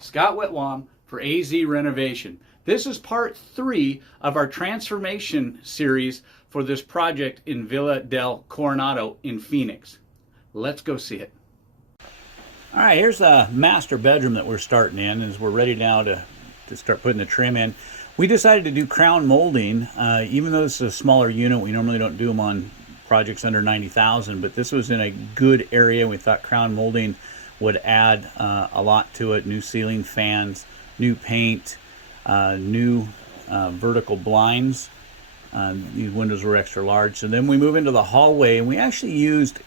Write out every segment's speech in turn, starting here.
Scott Whitlam for AZ Renovation. This is part 3 of our transformation series for this project in Villa del Coronado in Phoenix. Let's go see it. All right, here's the master bedroom that we're starting in as we're ready now to start putting the trim in. We decided to do crown molding, even though it's a smaller unit. We normally don't do them on projects under 90,000, but this was in a good area. We thought crown molding would add a lot to it. New ceiling fans, new paint, new vertical blinds. These windows were extra large. So then we move into the hallway, and we actually used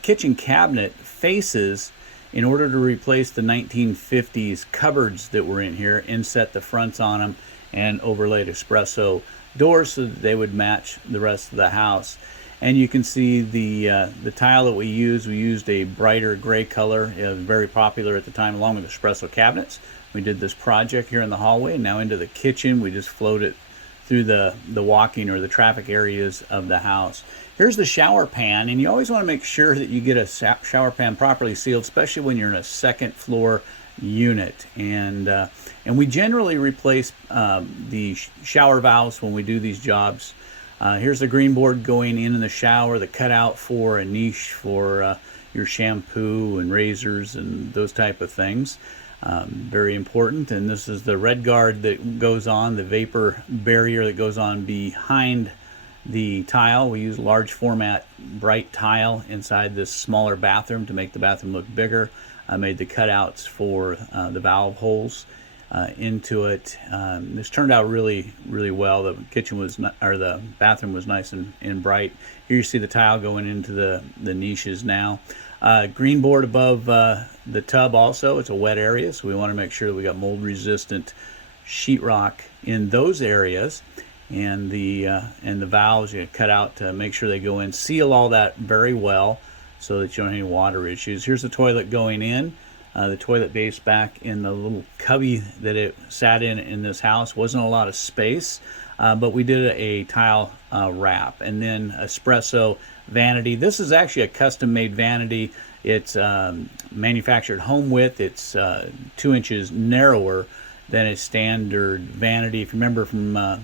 kitchen cabinet faces in order to replace the 1950s cupboards that were in here, inset the fronts on them, and overlaid espresso doors so that they would match the rest of the house. And you can see the tile that we used a brighter gray color. It was very popular at the time, along with espresso cabinets. We did this project here in the hallway, and now into the kitchen. We just flowed it through the walking or the traffic areas of the house. Here's the shower pan, and you always want to make sure that you get a shower pan properly sealed, especially when you're in a second floor unit. And we generally replace the shower valves when we do these jobs. Here's the green board going in the shower, the cutout for a niche for your shampoo and razors and those type of things. Very important. And this is the red guard that goes on, the vapor barrier that goes on behind the tile. We use large format bright tile inside this smaller bathroom to make the bathroom look bigger. I made the cutouts for the valve holes into it. This turned out really well. The kitchen was the bathroom was nice and bright. Here you see the tile going into the niches now. Green board above the tub also. It's a wet area, so we want to make sure that we got mold resistant sheetrock in those areas. And the valves you cut out to make sure they go in. Seal all that very well so that you don't have any water issues. Here's the toilet going in. The toilet base back in the little cubby that it sat in this house. Wasn't a lot of space, but we did a tile wrap. And then espresso vanity. This is actually a custom-made vanity. It's manufactured home width. It's 2 inches narrower than a standard vanity. If you remember from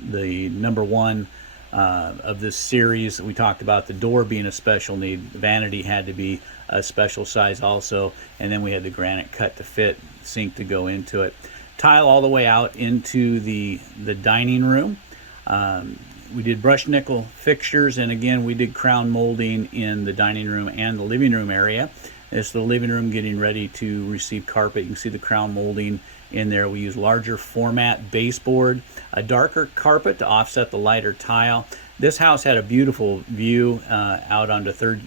the number 1 of this series, we talked about the door being a special need. The vanity had to be a special size also, and then we had the granite cut to fit, sink to go into it. Tile all the way out into the dining room. We did brushed nickel fixtures, and again we did crown molding in the dining room and the living room area. It's the living room getting ready to receive carpet. You can see the crown molding in there. We use larger format baseboard, a darker carpet to offset the lighter tile. This house had a beautiful view out onto 3rd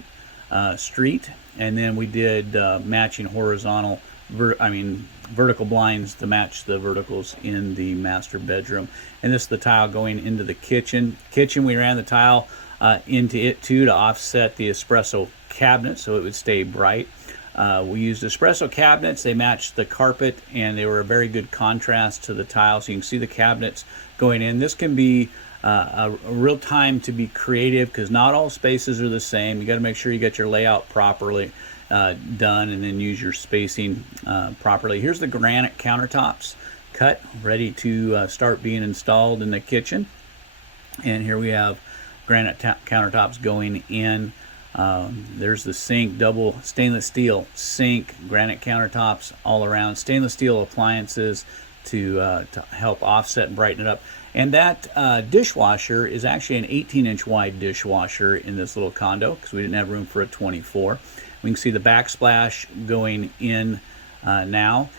Street, and then we did matching horizontal, vertical blinds to match the verticals in the master bedroom. And this is the tile going into the kitchen. We ran the tile into it too to offset the espresso cabinet so it would stay bright. We used espresso cabinets. They matched the carpet, and they were a very good contrast to the tile. So you can see the cabinets going in. This can be a real time to be creative because not all spaces are the same. You got to make sure you get your layout properly done, and then use your spacing properly. Here's the granite countertops cut, ready to start being installed in the kitchen. And here we have granite countertops going in. There's the sink, double stainless steel sink, granite countertops all around, stainless steel appliances to help offset and brighten it up. And that dishwasher is actually an 18-inch wide dishwasher in this little condo because we didn't have room for a 24. We can see the backsplash going in now.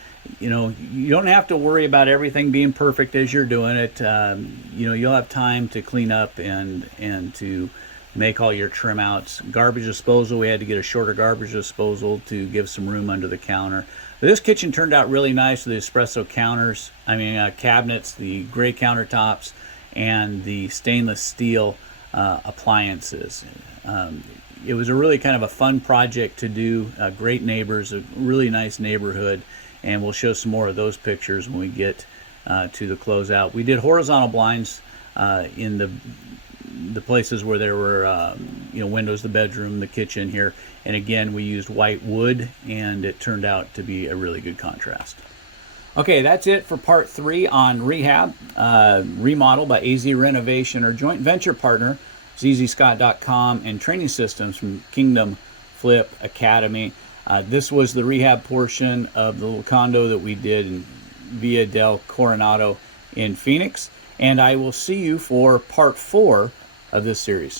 You know, you don't have to worry about everything being perfect as you're doing it. You know, you'll have time to clean up and to make all your trim outs. Garbage disposal, we had to get a shorter garbage disposal to give some room under the counter. But this kitchen turned out really nice with the espresso cabinets, the gray countertops, and the stainless steel appliances. It was a really kind of a fun project to do. Great neighbors, a really nice neighborhood, and we'll show some more of those pictures when we get to the closeout. We did horizontal blinds in the places where there were windows, the bedroom, the kitchen here. And again, we used white wood, and it turned out to be a really good contrast. Okay, that's it for part 3 on rehab, remodel by AZ Renovation, our joint venture partner, zzscott.com, and training systems from Kingdom Flip Academy. This was the rehab portion of the little condo that we did in Villa del Coronado in Phoenix. And I will see you for part 4 of this series.